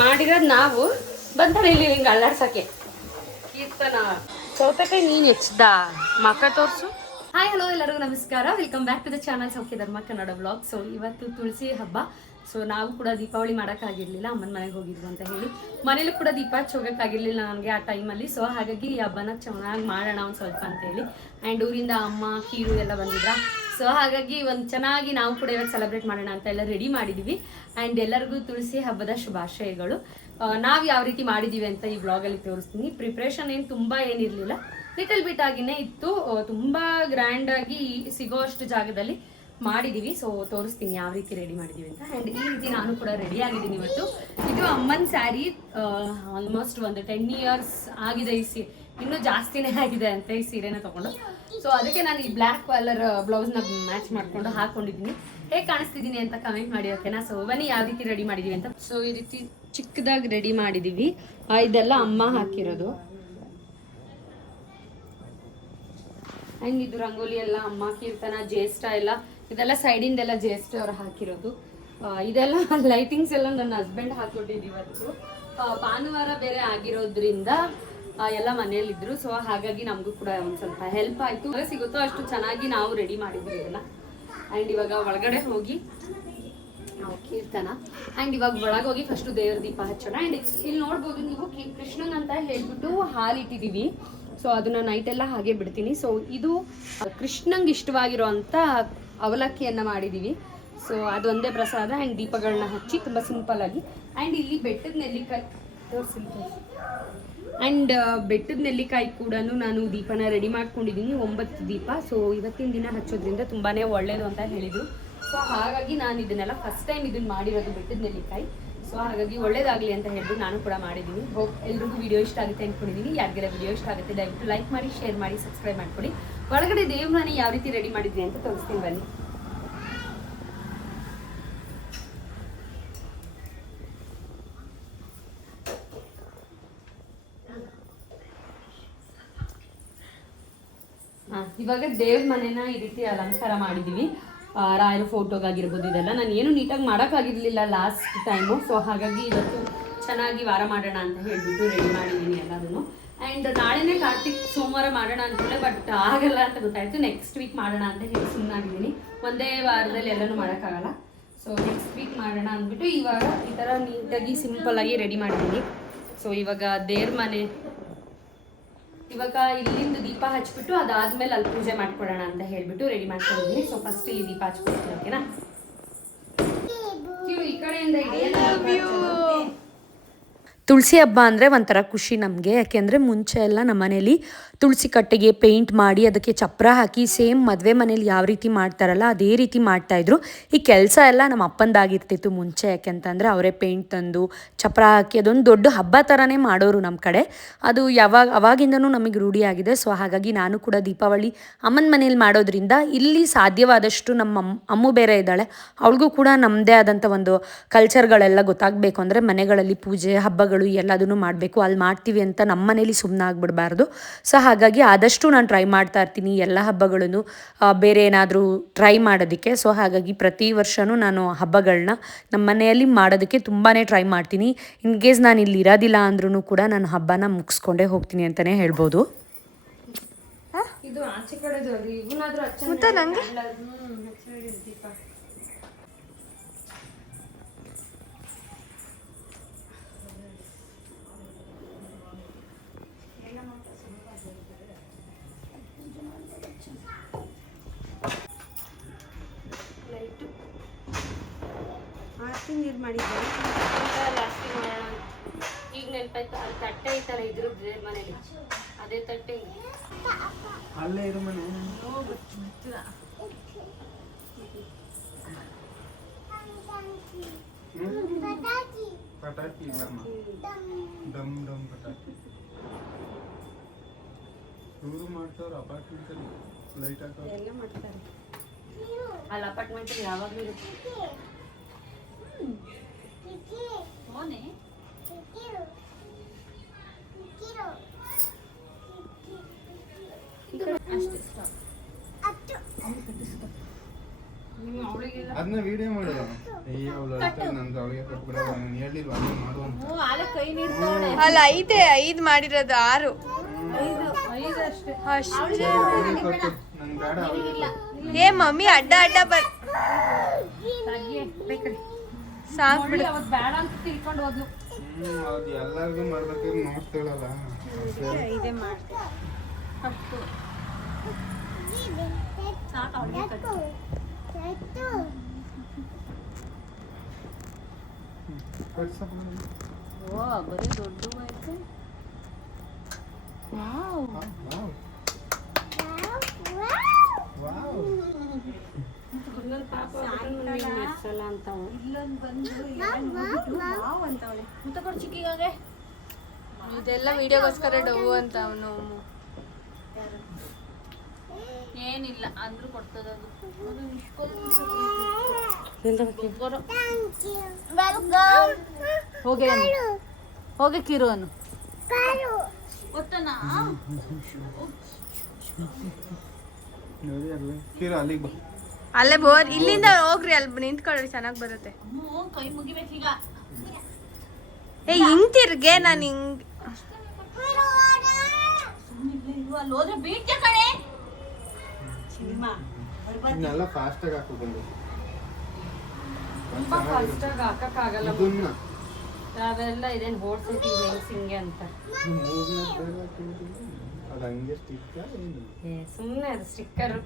ಮಾಡಿರೋದು ನಾವು ಬಂತಾರೆ ಇಲ್ಲಿ ಹಿಂಗೆ ಅಲ್ಲಾಡ್ಸಕ್ಕೆ ಕೀರ್ತನ ಸೌತೆಕಾಯಿ ನೀನು ಹೆಚ್ಚದ ಮಕ್ಕ ತೋರಿಸು. ಹಾಯ್ ಹಲೋ ಎಲ್ಲರಿಗೂ ನಮಸ್ಕಾರ, welcome back to the channel ಸೌಖ್ಯ ಧರ್ಮ ಕನ್ನಡ ಬ್ಲಾಗ್. ಸೊ ಇವತ್ತು ತುಳಸಿ ಹಬ್ಬ. ಸೊ ನಾವು ಕೂಡ ದೀಪಾವಳಿ ಮಾಡೋಕ್ಕಾಗಿರ್ಲಿಲ್ಲ, ಅಮ್ಮನ ಮನೆಗೆ ಹೋಗಿದ್ವಿ ಅಂತ ಹೇಳಿ. ಮನೇಲಿ ಕೂಡ ದೀಪ ಹಚ್ಚೋಗೋಕ್ಕಾಗಿರ್ಲಿಲ್ಲ ನನಗೆ ಆ ಟೈಮಲ್ಲಿ. ಸೊ ಹಾಗಾಗಿ ಈ ಹಬ್ಬನ ಚೆನ್ನಾಗಿ ಮಾಡೋಣ ಒಂದು ಸ್ವಲ್ಪ ಅಂತೇಳಿ. ಆ್ಯಂಡ್ ಊರಿಂದ ಅಮ್ಮ ಕೀರು ಎಲ್ಲ ಬಂದಿದ್ರ. ಸೊ ಹಾಗಾಗಿ ಒಂದು ಚೆನ್ನಾಗಿ ನಾವು ಕೂಡ ಇವತ್ತು ಸೆಲೆಬ್ರೇಟ್ ಮಾಡೋಣ ಅಂತ ಎಲ್ಲ ರೆಡಿ ಮಾಡಿದ್ದೀವಿ. ಆ್ಯಂಡ್ ಎಲ್ಲರಿಗೂ ತುಳಸಿ ಹಬ್ಬದ ಶುಭಾಶಯಗಳು. ನಾವು ಯಾವ ರೀತಿ ಮಾಡಿದ್ದೀವಿ ಅಂತ ಈ ವ್ಲಾಗಲ್ಲಿ ತೋರಿಸ್ತೀನಿ. ಪ್ರಿಪ್ರೇಷನ್ ಏನು ತುಂಬ ಏನಿರಲಿಲ್ಲ, ಲಿಟಲ್ ಬಿಟ್ ಆಗಿನೇ ಇತ್ತು. ತುಂಬ ಗ್ರ್ಯಾಂಡಾಗಿ ಸಿಗೋ ಅಷ್ಟು ಜಾಗದಲ್ಲಿ ಮಾಡಿದ್ದೀವಿ. ಸೊ ತೋರಿಸ್ತೀನಿ ಯಾವ ರೀತಿ ರೆಡಿ ಮಾಡಿದ್ದೀವಿ ಅಂತ. ಆ್ಯಂಡ್ ಈ ರೀತಿ ನಾನು ಕೂಡ ರೆಡಿ ಆಗಿದ್ದೀನಿ ಇವತ್ತು. ಇದು ಅಮ್ಮನ ಸ್ಯಾರಿ, ಆಲ್ಮೋಸ್ಟ್ ಒಂದು 10 ಇಯರ್ಸ್ ಆಗಿದೆ. ಈ ಇನ್ನೂ ಜಾಸ್ತಿನೇ ಆಗಿದೆ ಅಂತ ಈ ಸೀರೆನ ತೊಗೊಂಡು. ಸೊ ಅದಕ್ಕೆ ನಾನು ಈ ಬ್ಲ್ಯಾಕ್ ಕಲರ್ ಬ್ಲೌಸ್ನ ಮ್ಯಾಚ್ ಮಾಡಿಕೊಂಡು ಹಾಕೊಂಡಿದ್ದೀನಿ. ಹೇಗೆ ಕಾಣಿಸ್ತಿದ್ದೀನಿ ಅಂತ ಕಮೆಂಟ್ ಮಾಡಿ, ಓಕೆನಾ? ಸೊ ಬನ್ನಿ ಯಾವ ರೀತಿ ರೆಡಿ ಮಾಡಿದ್ದೀವಿ ಅಂತ. ಸೊ ಈ ರೀತಿ ಚಿಕ್ಕದಾಗಿ ರೆಡಿ ಮಾಡಿದ್ದೀವಿ. ಇದೆಲ್ಲ ಅಮ್ಮ ಹಾಕಿರೋದು. ಹಂಗಿದ್ದು ರಂಗೋಲಿ ಎಲ್ಲ ಅಮ್ಮ, ಕೀರ್ತನ, ಜ್ಯೇಷ್ಠ ಎಲ್ಲ ಇದೆಲ್ಲ ಸೈಡಿಂದೆಲ್ಲ ಜ್ಯೇಷ್ಠ ಅವ್ರು ಹಾಕಿರೋದು. ಇದೆಲ್ಲ ಲೈಟಿಂಗ್ಸ್ ಎಲ್ಲ ನನ್ನ ಹಸ್ಬೆಂಡ್ ಹಾಕೊಟ್ಟಿದ್ದು ಇವತ್ತು. ಭಾನುವಾರ ಬೇರೆ ಆಗಿರೋದ್ರಿಂದ ಎಲ್ಲ ಮನೆಯಲ್ಲಿದ್ದರು. ಸೊ ಹಾಗಾಗಿ ನಮಗೂ ಕೂಡ ಒಂದು ಸ್ವಲ್ಪ ಹೆಲ್ಪ್ ಆಯಿತು. ಸಿಗುತ್ತೋ ಅಷ್ಟು ಚೆನ್ನಾಗಿ ನಾವು ರೆಡಿ ಮಾಡಿದ್ವಿ ಇದೆಲ್ಲ. ಆ್ಯಂಡ್ ಇವಾಗ ಒಳಗಡೆ ಹೋಗಿ ನಾವು ಕೀರ್ತನ ಆ್ಯಂಡ್ ಇವಾಗ ಒಳಗೆ ಹೋಗಿ ಫಸ್ಟು ದೇವ್ರ ದೀಪ ಹಚ್ಚೋಣ. ಆ್ಯಂಡ್ ಇಲ್ಲಿ ನೋಡ್ಬೋದು ನೀವು ಕೃಷ್ಣನ್ ಅಂತ ಹೇಳ್ಬಿಟ್ಟು ಹಾಲು ಇಟ್ಟಿದ್ದೀವಿ. ಸೊ ಅದನ್ನ ನೈಟೆಲ್ಲ ಹಾಗೆ ಬಿಡ್ತೀನಿ. ಸೊ ಇದು ಕೃಷ್ಣಂಗೆ ಇಷ್ಟವಾಗಿರೋ ಅಂಥ ಅವಲಕ್ಕಿಯನ್ನು ಮಾಡಿದ್ದೀವಿ. ಸೊ ಅದೊಂದೇ ಪ್ರಸಾದ. ಆ್ಯಂಡ್ ದೀಪಗಳನ್ನ ಹಚ್ಚಿ ತುಂಬ ಸಿಂಪಲ್ಲಾಗಿ. ಆ್ಯಂಡ್ ಇಲ್ಲಿ ಬೆಟ್ಟದ ನೆಲ್ಲಿಕಾಯಿ ಆ್ಯಂಡ್ ಬೆಟ್ಟದ ನೆಲ್ಲಿಕಾಯಿ ಕೂಡ ನಾನು ದೀಪನ ರೆಡಿ ಮಾಡ್ಕೊಂಡಿದ್ದೀನಿ, 9 ದೀಪ. ಸೊ ಇವತ್ತಿನ ದಿನ ಹಚ್ಚೋದ್ರಿಂದ ತುಂಬಾ ಒಳ್ಳೆಯದು ಅಂತ ಹೇಳಿದರು. ಸೊ ಹಾಗಾಗಿ ನಾನು ಇದನ್ನೆಲ್ಲ ಫಸ್ಟ್ ಟೈಮ್ ಇದನ್ನು ಮಾಡಿರೋದು, ಬೆಟ್ಟದ ನೆಲ್ಲಿಕಾಯಿ. ಸೊ ಹಾಗಾಗಿ ಒಳ್ಳೇದಾಗಲಿ ಅಂತ ಹೇಳ್ಬಿಟ್ಟು ನಾನು ಕೂಡ ಮಾಡಿದ್ದೀನಿ. ಹೋಪ್ ಎಲ್ರಿಗೂ ವಿಡಿಯೋ ಇಷ್ಟ ಆಗುತ್ತೆ ಅಂದ್ಕೊಂಡಿದ್ದೀನಿ. ಯಾರಿಗೆಲ್ಲ ವಿಡಿಯೋ ಇಷ್ಟ ಆಗುತ್ತೆ ದಯವಿಟ್ಟು ಲೈಕ್ ಮಾಡಿ, ಶೇರ್ ಮಾಡಿ, ಸಬ್ಸ್ಕ್ರೈಬ್ ಮಾಡ್ಕೊಳ್ಳಿ. ಒಳಗಡೆ ದೇವ್ರನ್ನ ಯಾವ ರೀತಿ ರೆಡಿ ಮಾಡಿದ್ದೀನಿ ಅಂತ ತೋರಿಸ್ತೀನಿ ಬನ್ನಿ. ಇವಾಗ ದೇವ್ರ ಮನೆನ ಈ ರೀತಿ ಅಲಂಕಾರ ಮಾಡಿದ್ದೀವಿ. ರಾಯರ ಫೋಟೋಗಾಗಿರ್ಬೋದು ಇದೆಲ್ಲ ನಾನು ಏನು ನೀಟಾಗಿ ಮಾಡೋಕ್ಕಾಗಿರಲಿಲ್ಲ ಲಾಸ್ಟ್ ಟೈಮು. ಸೊ ಹಾಗಾಗಿ ಇವತ್ತು ಚೆನ್ನಾಗಿ ವಾರ ಮಾಡೋಣ ಅಂತ ಹೇಳಿಬಿಟ್ಟು ರೆಡಿ ಮಾಡಿದ್ದೀನಿ ಎಲ್ಲದನ್ನು. ಆ್ಯಂಡ್ ನಾಳೆನೇ ಕಾರ್ತಿಕ್ ಸೋಮವಾರ ಮಾಡೋಣ ಅಂತಿಲ್ಲ, ಬಟ್ ಆಗಲ್ಲ ಅಂತ ಗೊತ್ತಾಯಿತು. ನೆಕ್ಸ್ಟ್ ವೀಕ್ ಮಾಡೋಣ ಅಂತ ಹೇಳಿ ಸುಮ್ಮನಾಗಿದ್ದೀನಿ. ಒಂದೇ ವಾರದಲ್ಲಿ ಎಲ್ಲನೂ ಮಾಡೋಕ್ಕಾಗಲ್ಲ. ಸೊ ನೆಕ್ಸ್ಟ್ ವೀಕ್ ಮಾಡೋಣ ಅಂದ್ಬಿಟ್ಟು ಈ ವಾರ ಈ ಥರ ನೀಟಾಗಿ ಸಿಂಪಲ್ಲಾಗಿ ರೆಡಿ ಮಾಡಿದ್ದೀನಿ. ಸೊ ಇವಾಗ ದೇವ್ರ ಮನೆ ಇವಾಗ ಇಲ್ಲಿಂದ ದೀಪ ಹಚ್ಬಿಟ್ಟು ಅದಾದ್ಮೇಲೆ ಅಲ್ಲಿ ಪೂಜೆ ಮಾಡ್ಕೊಳ್ಳೋಣ ಅಂತ ಹೇಳ್ಬಿಟ್ಟು ರೆಡಿ ಮಾಡ್ಕೊಂಡಿದ್ದೀನಿ. ಸೊ ಫಸ್ಟ್ ಇಲ್ಲಿ ದೀಪ ಹಚ್ಕೊಳ್ತೀನಿ, ಓಕೆನಾ? ಈ ಕಡೆಯಿಂದ ತುಳಸಿ ಹಬ್ಬ ಅಂದರೆ ಒಂಥರ ಖುಷಿ ನಮಗೆ. ಯಾಕೆಂದರೆ ಮುಂಚೆ ಎಲ್ಲ ನಮ್ಮ ಮನೇಲಿ ತುಳಸಿ ಕಟ್ಟೆಗೆ ಪೇಂಟ್ ಮಾಡಿ ಅದಕ್ಕೆ ಚಪ್ರ ಹಾಕಿ ಸೇಮ್ ಮದುವೆ ಮನೇಲಿ ಯಾವ ರೀತಿ ಮಾಡ್ತಾರಲ್ಲ ಅದೇ ರೀತಿ ಮಾಡ್ತಾಯಿದ್ರು. ಈ ಕೆಲಸ ಎಲ್ಲ ನಮ್ಮ ಅಪ್ಪಂದಾಗಿರ್ತಿತ್ತು ಮುಂಚೆ. ಯಾಕೆಂತಂದರೆ ಅವರೇ ಪೇಂಟ್ ತಂದು ಚಪ್ರ ಹಾಕಿ ಅದೊಂದು ದೊಡ್ಡ ಹಬ್ಬ ಥರನೇ ಮಾಡೋರು ನಮ್ಮ ಕಡೆ. ಅದು ಅವಾಗಿಂದನೂ ನಮಗೆ ರೂಢಿಯಾಗಿದೆ. ಸೊ ಹಾಗಾಗಿ ನಾನು ಕೂಡ ದೀಪಾವಳಿ ಅಮ್ಮನ ಮನೇಲಿ ಮಾಡೋದ್ರಿಂದ ಇಲ್ಲಿ ಸಾಧ್ಯವಾದಷ್ಟು ನಮ್ಮ ಅಮ್ಮು ಬೇರೆ ಇದ್ದಾಳೆ, ಅವಳಿಗೂ ಕೂಡ ನಮ್ಮದೇ ಆದಂಥ ಒಂದು ಕಲ್ಚರ್ಗಳೆಲ್ಲ ಗೊತ್ತಾಗಬೇಕು ಅಂದರೆ ಮನೆಗಳಲ್ಲಿ ಪೂಜೆ ಹಬ್ಬಗಳು ಎಲ್ಲದನ್ನು ಮಾಡಬೇಕು. ಅಲ್ಲಿ ಮಾಡ್ತೀವಿ ಅಂತ ನಮ್ಮ ಮನೇಲಿ ಸುಮ್ಮನೆ ಆಗ್ಬಿಡಬಾರ್ದು. ಸೊ ಹಾಗಾಗಿ ಆದಷ್ಟು ನಾನು ಟ್ರೈ ಮಾಡ್ತಾ ಇರ್ತೀನಿ ಎಲ್ಲ ಹಬ್ಬಗಳನ್ನು ಬೇರೆ ಏನಾದರೂ ಟ್ರೈ ಮಾಡೋದಕ್ಕೆ. ಸೊ ಹಾಗಾಗಿ ಪ್ರತಿ ವರ್ಷವೂ ನಾನು ಹಬ್ಬಗಳನ್ನ ನಮ್ಮ ಮನೆಯಲ್ಲಿ ಮಾಡೋದಕ್ಕೆ ತುಂಬಾ ಟ್ರೈ ಮಾಡ್ತೀನಿ. ಇನ್ ಕೇಸ್ ನಾನು ಇಲ್ಲಿ ಇರೋದಿಲ್ಲ ಅಂದ್ರೂ ಕೂಡ ನಾನು ಹಬ್ಬನ ಮುಗಿಸ್ಕೊಂಡೇ ಹೋಗ್ತೀನಿ ಅಂತಲೇ ಹೇಳ್ಬೋದು. ಇದು ಆಚೆ ಕಡೆ ನನಗೆ ನೀರು ಮಾಡಿದ್ದಾರೆ. ಈಗ ನೆನಪಾಯ್ತು, ಅಲ್ಲಿ ತಟ್ಟೆ ಐತಲ್ಲ ಇದ್ರ ಮನೇಲಿ, ಅದೇ ತಟ್ಟೆ ಅಲ್ಲೇ ಇರೋ ಮನೆ ಪಟಾಕಿ ಡಮ್ ಡಮ್ ಪಟಾಕಿ ಇವರು ಮಾಡ್ತಾವ್ರ. ಅಪಾರ್ಟ್ಮೆಂಟಲ್ಲಿ ಲೈಟ್ ಹಾಕೋ ಎಲ್ಲ ಮಾಡ್ತಾರೆ. ಅಲ್ಲಿ ಅಪಾರ್ಟ್ಮೆಂಟಲ್ಲಿ ಯಾವಾಗಲೂ ಇರುತ್ತೆ. ಅದನ್ನ ವಿಡಿಯೋ ಮಾಡು. ಅವಳು ನಂದು ಅವಳಿಗೆ ಕಟ್ಬಿಡ ಹೇಳಿಲ್ವಾ ಅದೇ ಮಾಡು ಅಂತ. ಅಲ್ಲ 5 ಮಾಡಿರೋದು 6 ಅಷ್ಟೇ. ನಂಗೆ ಬೇಡ. ಏ ಮಮ್ಮಿ ಅಡ್ಡ ಅಡ್ಡ ಬರ್ ಸಾಕ್ ಬಿಡು. ಬೇಡ ಅಂತ ತಿಳ್ಕೊಂಡು ಹೋದ್ಲು. ಅದು ಎಲ್ಲರಿಗೂ ಮಾಡ್ಬೇಕಾದ್ರೆ ನೋಡ್ತಾಳಲ್ಲ. ಬರೀ ದೊಡ್ಡ ಐತೆ. ಇದೆಲ್ಲ ವಿಡಿಯೋಗೋಸ್ಕರ ಡವ್ ಅಂತ ಅವನು. ಏನಿಲ್ಲ ಅಂದ್ರೂ ಕೊಡ್ತದದು. ಹೋಗಿ ಕಿರು ಅನ್ನು ಗೊತ್ತನಾ? ನೋಡಿ ಅಲ್ಲಿಗೆ ಬಾ. ಅಲ್ಲೇ ಬೋರ್. ಇಲ್ಲಿಂದ ಹೋಗ್ರಿ, ಅಲ್ಲಿ ನಿಂತ್ಕೊಳ್ರಿ, ಚೆನ್ನಾಗಿ ಬರುತ್ತೆ. ಕೈ ಮುಗಿಬೇಕೀಗ. ಏ ಹಿಂಗ್ ತಿರ್ಗೆ, ನಾನು ಹಿಂಗ್ ಅಲ್ಲಿ ಹೋದ್ರೆ ಬೀಳ್ತೆ ಕಣೆ. ಇದನ್ನೆಲ್ಲ ಫಾಸ್ಟಾಗಿ ಹಾಕು ಬಂದು. ತುಂಬಾ ಫಾಸ್ಟಾಗಿ ಹಾಕಕ್ಕಾಗಲ್ಲ. ಇದನ್ನ ಅವೆಲ್ಲ ಇದೇನು ಹೋಡ್ಸೈತಿ ಹಿಂಗೆ ಅಂತ. ಅದು ಹಂಗೆ ಸ್ಟಿಕ್ಕ ಸುಮ್ಮನೆ ಅದು ಸ್ಟಿಕ್ಕರ್.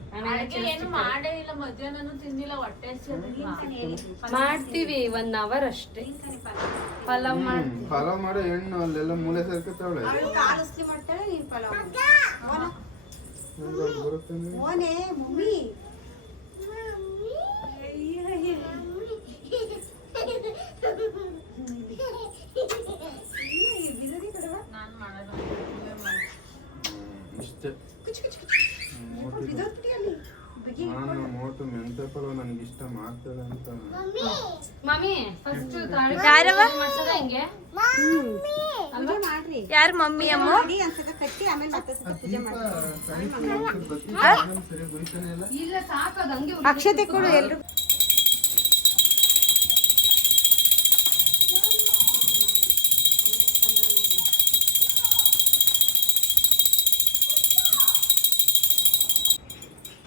ಏನು ಮಾಡೇ ಇಲ್ಲ, ಮಧ್ಯಾಹ್ನನೂ ತಿಂದಿಲ್ಲ, ಹೊಟ್ಟೆ ಮಾಡ್ತೀವಿ 1 hour ಅಷ್ಟೇ. ಪಲಾವ್ ಮಾಡ್ತೀವಿ. ಪಲಾವ್ ಮಾಡೋ ಹೆಣ್ಣು ಅಲ್ಲೆಲ್ಲ ಮೂಲೆ ಸೇರ್ಕೊತಾವಳೆ. ಇಷ್ಟೇ ನಾನು ಮೋಟು ಮೆಂತೆ ಪಲಾವ್ ನನಗೆ ಇಷ್ಟ ಮಾಡ್ತಾಳೆ ಅಂತ. ಮಮ್ಮಿ ಫಸ್ಟ್ ಯಾರವ? ಹಿಂಗೆ ಯಾರು ಮಮ್ಮಿ ಅಮ್ಮ? ಇಲ್ಲ ಸಾಕದು ಹಂಗೆ. ಅಕ್ಷತೆ ಕೊಡು ಎಲ್ರು.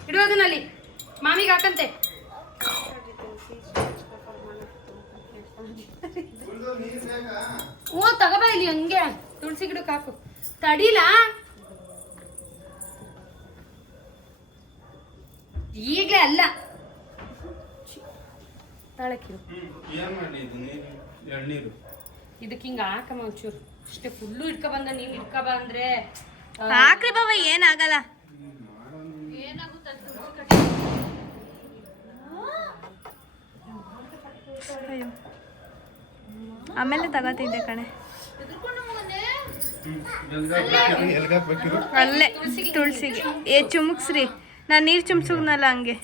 ಇಡೋದನಲ್ಲಿ ಮಾಮಿಗೆ ಹಾಕಂತೆ. ಓ ತಗೋಬಾ ಇಲ್ಲಿ ಹಂಗೆ ತುಳಸಿ ಗಿಡಕ್ಕೆ ಹಾಕು. ತಡಿಲಾ ಈಗ್ಲೇ ಅಲ್ಲ ತಾಳಕ್ಕಿರು. ಇದಕ್ಕೆ ಹಿಂಗ ಹಾಕಮ್ಮ ಒಂಚೂರು ಅಷ್ಟೇ. ಫುಲ್ಲು ಇಟ್ಕ ಬಂದ. ನೀನ್ ಇಟ್ಕ ಬಂದ್ರೆ ಹಾಕ್ರಿ ಬಾಬಾ, ಏನಾಗಲ್ಲ. ಆಮೇಲೆ ತಗೋತಿದ್ದೆ ಕಣೆ. ಅಲ್ಲೇ ತುಳಸಿಗೆ ಚುಮ್ಕ್ಸ್ರಿ. ನಾನು ನೀರು ಚುಮ್ಸುಗ್ನಲ್ಲ ಹಂಗೆ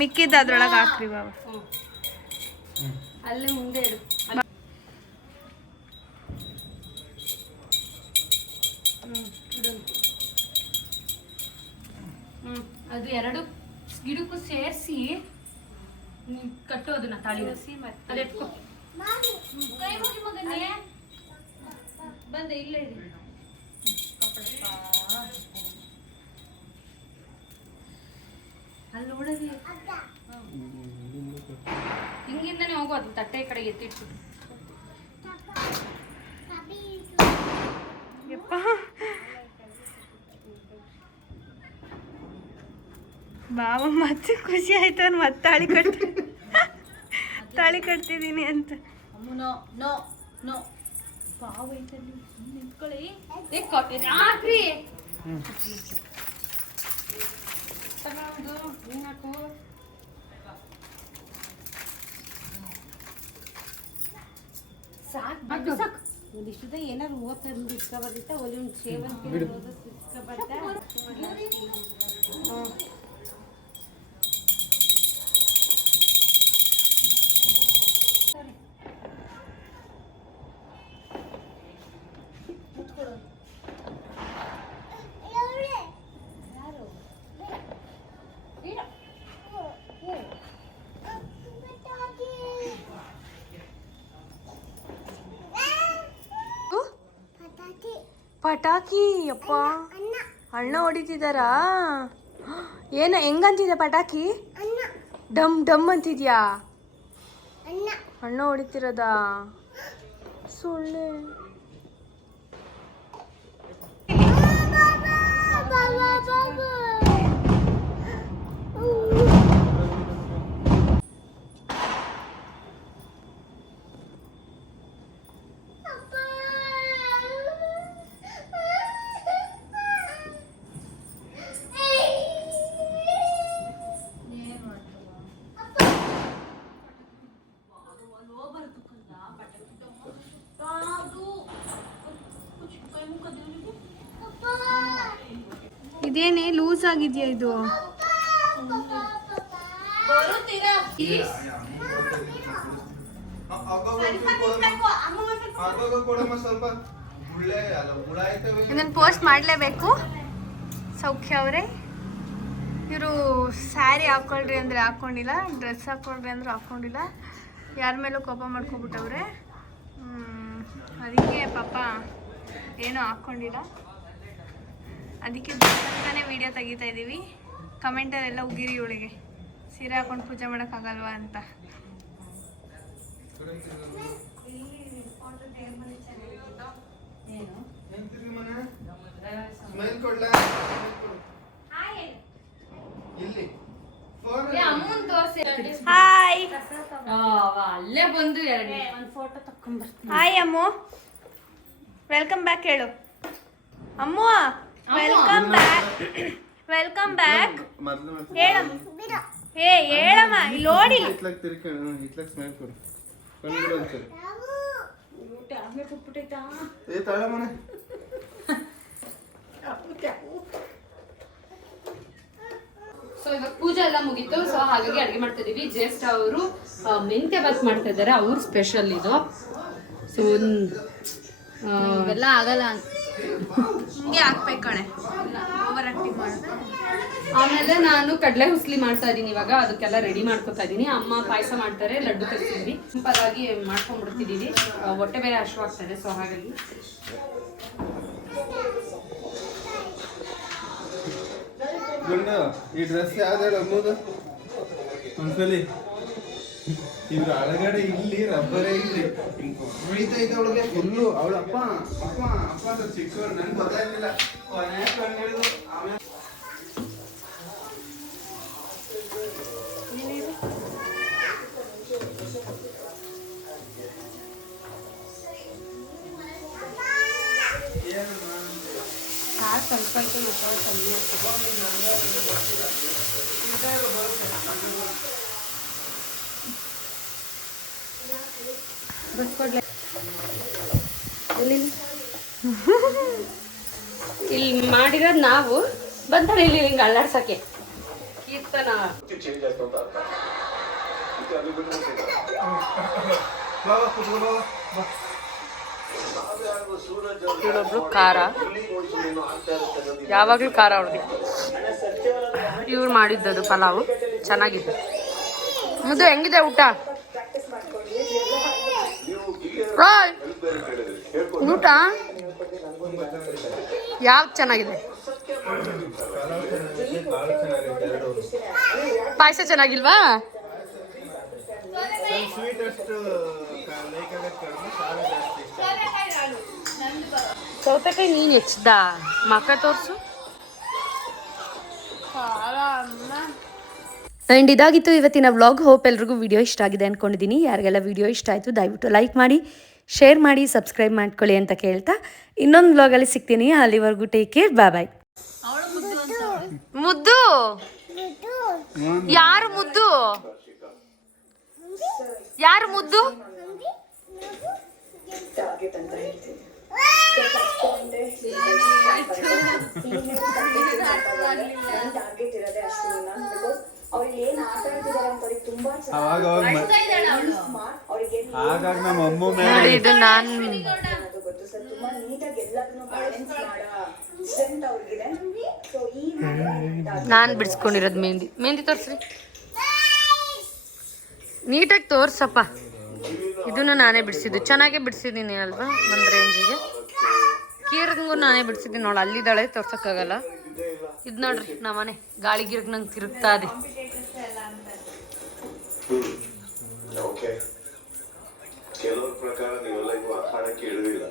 ಮಿಕ್ಕಿದ್ದ ಅದ್ರೊಳಗೆ ಹಾಕ್ರಿ ಬಾಬಾ. ಅಲ್ಲೇ ಮುಂದೆ ಇಡು. ಅದು 2 ಗಿಡಕ್ಕೂ ಸೇರಿಸಿ ಕಟ್ಟೋದನ್ನ ತಾಳಿ ಅದು ಎತ್ಕೊ. ಕೈ ಮುಗಿ ಮಗನೇ. ಬಂದೆ ಇಲ್ಲೇ ಇದೆ. ಅಲ್ಲಿ ನೋಡೋದು ಹಿಂಗಿಂದನೇ ಹೋಗು. ಅದು ತಟ್ಟೆ ಕಡೆಗೆ ಎತ್ತಿಟ್ಟು ಬಾವ ಮತ್ತೆ ಖುಷಿ ಆಯ್ತು. ಅವ್ನು ಮತ್ತೆ ತಾಳಿ ಕಟ್ತಿದ್ದೀನಿ ಅಂತ. ನೋ ನೋ ನೋ ಪಾವು ಐತಲ್ಲಿ ನಿಂತ್ಕೊಳ್ಳಿ. ಹಾಕ್ರಿ ತಗೊಳ್ಳೋದು ಹಾಕು. ಸಾಕು ಸಾಕು. ಒಂದಿಷ್ಟದ ಏನಾರು ಹೂವು ತಂದು ಇಸ್ಕ ಬರ್ದಿತ್ತ ಒಲಿ ಒಂದು ಸೇವಂತಿಗೆ ಇಸ್ಕ ಬರ್ತಾ. ಪಟಾಕಿ ಅಪ್ಪ ಅಣ್ಣ ಹೊಡಿತಿದ್ದಾರಾ? ಏನು ಹೆಂಗಂತಿದೆ ಪಟಾಕಿ? ಡಮ್ ಡಮ್ ಅಂತಿದ್ಯಾ? ಅಣ್ಣ ಹೊಡಿತಿರೋದಾ? ಸುಳ್ಳೆ. ಇದೇನೇ ಲೂಸ್ ಆಗಿದೆಯಾ ಇದು? ಇದನ್ನು ಪೋಸ್ಟ್ ಮಾಡಲೇಬೇಕು. ಸೌಖ್ಯ ಅವರೇ ಇವರು ಸ್ಯಾರಿ ಹಾಕ್ಕೊಳ್ರಿ ಅಂದರೆ ಹಾಕ್ಕೊಂಡಿಲ್ಲ, ಡ್ರೆಸ್ ಹಾಕ್ಕೊಳ್ರಿ ಅಂದ್ರೆ ಹಾಕ್ಕೊಂಡಿಲ್ಲ, ಯಾರ ಮೇಲೂ ಕೋಪ ಮಾಡ್ಕೊಬಿಟ್ಟವ್ರೆ. ಅದಕ್ಕೆ ಪಾಪ ಏನೂ ಹಾಕ್ಕೊಂಡಿಲ್ಲ. ಅದಕ್ಕೆ ಅಂತಾನೆ ವಿಡಿಯೋ ತೆಗಿತಾ ಇದ್ದೀವಿ. ಕಮೆಂಟಲ್ಲೆಲ್ಲ ಉಗಿರಿ ಇವಳಿಗೆ ಸೀರೆ ಹಾಕೊಂಡು ಪೂಜೆ ಮಾಡೋಕ್ಕಾಗಲ್ವಾ ಅಂತ. ಹಾಯ್ ಅಲ್ಲೇ ಬಂದು ಒಂದು ಫೋಟೋ ತಕೊಂಡ್ಬರ್ತೀನಿ. ಹಾಯ್ ಅಮ್ಮು, ವೆಲ್ಕಮ್ ಬ್ಯಾಕ್ ಹೇಳು. ಅಮ್ಮು ವೆಲ್ಕಮ್ ಬ್ಯಾಕ್, ವೆಲ್ಕಮ್ ಬ್ಯಾಕ್ ಹೇಳಮ್ಮ. ಹೇಳಮ್ಮ, ಇಲ್ಲಿ ನೋಡಿ. ಸೊ ಇವಾಗ ಪೂಜೆ ಎಲ್ಲ ಮುಗೀತು. ಸೊ ಹಾಗಾಗಿ ಅಡುಗೆ ಮಾಡ್ತಾ ಇದೀವಿ. ಜ್ಯೇಷ್ಠ ಅವರು ಮೆಂತ್ಯ ಬಾತ್ ಮಾಡ್ತಾ ಇದ್ದಾರೆ, ಅವ್ರ ಸ್ಪೆಷಲ್ ಇದು. ಸೊ ಇವೆಲ್ಲ ಆಗಲ್ಲ ಅಂತ ಹಿಂಗೆ ಹಾಕ್ಬೇಕು ಕಣೆ, ಓವರ್ ಆಕ್ಟಿಂಗ್ ಮಾಡಿದ್ರೆ. ಆಮೇಲೆ ನಾನು ಕಡಲೆ ಹುಸ್ಲಿ ಮಾಡ್ತಾ ಇದ್ದೀನಿ ಇವಾಗ, ಅದಕ್ಕೆಲ್ಲ ರೆಡಿ ಮಾಡ್ಕೊತಾ ಇದ್ದೀನಿ. ಅಮ್ಮ ಪಾಯಸ ಮಾಡ್ತಾರೆ, ಲಡ್ಡು ತರಿಸಿದ್ವಿ, ಸಿಂಪಲ್ ಆಗಿ ಮಾಡ್ಕೊಂಡ್ಬಿಡ್ತಿದ್ದೀವಿ. ಹೊಟ್ಟೆ ಬೇರೆ ಹಶ್ವಾಗ್ತದೆ, ಸೊ ಹಾಗಾಗಿ ಈ ಡ್ರೆಸ್ ಯಾವ್ದು ಅಮ್ಮದು ಒಂದ್ಸಲಿ ಇವ್ರ ಒಳಗಡೆ ಇಲ್ಲಿ ರಬ್ಬರೇ ಇಲ್ಲಿ ಉಳಿತೈತೆ ಅವಳಿಗೆ ಫುಲ್ಲು. ಅವಳ ಅಪ್ಪ ಅಪ್ಪ ಅಪ್ಪ ಅಂತ ಚಿಕ್ಕವ್ರು ನನ್ಗೆ ಗೊತ್ತಾಗ್ಲಿಲ್ಲ. ಆಮೇಲೆ ಸ್ವಲ್ಪ ಐತೆ, ಮಸಾಲೆ ಕಮ್ಮಿ ಬಸ್ಕೊಡ್ಲೆ ಇಲ್ಲಿ ಮಾಡಿರೋದು ನಾವು ಬಂತಾರೆ ಇಲ್ಲಿ ಹಿಂಗೆ ಅಲ್ಲಾಡ್ಸಕ್ಕೆ. ಕೀರ್ತನ ಇವಳೊಬ್ಳು ಖಾರ, ಯಾವಾಗಲೂ ಖಾರ ಅವ್ಳಿಗೆ. ಇವ್ರು ಮಾಡಿದ್ದದು ಪಲಾವು ಚೆನ್ನಾಗಿದೆ. ಮುದ್ದು ಹೆಂಗಿದೆ ಊಟ? ಊಟ ಯಾವ್ದು ಚೆನ್ನಾಗಿದೆ? ಪಾಯಸ ಚೆನ್ನಾಗಿಲ್ವಾ? ಸೌತೆಕಾಯಿ ನೀನು ಹೆಚ್ಚಿದ್ದ ಮಕ್ಕ ತೋರಿಸು. ಆ್ಯಂಡ್ ಇದಾಗಿತ್ತು ಇವತ್ತಿನ ವ್ಲಾಗ್. ಹೋಪ್ ಎಲ್ರಿಗೂ ವಿಡಿಯೋ ಇಷ್ಟ ಆಗಿದೆ ಅಂದ್ಕೊಂಡಿದ್ದೀನಿ. ಯಾರಿಗೆಲ್ಲ ವಿಡಿಯೋ ಇಷ್ಟ ಆಯಿತು ದಯವಿಟ್ಟು ಲೈಕ್ ಮಾಡಿ, ಶೇರ್ ಮಾಡಿ, ಸಬ್ಸ್ಕ್ರೈಬ್ ಮಾಡ್ಕೊಳ್ಳಿ ಅಂತ ಕೇಳ್ತಾ ಇನ್ನೊಂದು ವ್ಲಾಗಲ್ಲಿ ಸಿಗ್ತೀನಿ. ಅಲ್ಲಿವರೆಗೂ ಟೇಕ್ ಕೇರ್, ಬಾಯ್ ಬಾಯ್. ಮುದ್ದು ಯಾರು? ಮುದ್ದು ಯಾರು? ಮುದ್ದು ಇದು ನಾನು ಬಿಡಿಸ್ಕೊಂಡಿರೋದು ಮೆಹಂದಿ ತೋರಿಸ್ರಿ, ನೀಟಾಗಿ ತೋರ್ಸಪ್ಪ. ಇದನ್ನು ನಾನೇ ಬಿಡಿಸಿದ್ದು, ಚೆನ್ನಾಗೇ ಬಿಡಿಸಿದ್ದೀನಿ ಅಲ್ವಾ ಒಂದು ರೇಂಜಿಗೆ. ಕೀರ್ಗಂಗೂ ನಾನೇ ಬಿಡ್ಸಿದ್ದೀನಿ ನೋಡು, ಅಲ್ಲಿದ್ದಾಳೆ, ತೋರ್ಸಕ್ಕಾಗಲ್ಲ. ಇದು ನೋಡ್ರಿ ನಮ್ಮನೆ ಗಾಳಿ ಗಿರ್ಗ್ ನಂಗೆ ತಿರುಗ್ತಾ ಇದೆ. ಕೆಲವ್ರ ಪ್ರಕಾರ ನೀವೆಲ್ಲ ಇವು ಆಡಕ್ಕೆ ಇಳಿದಿಲ್ಲ.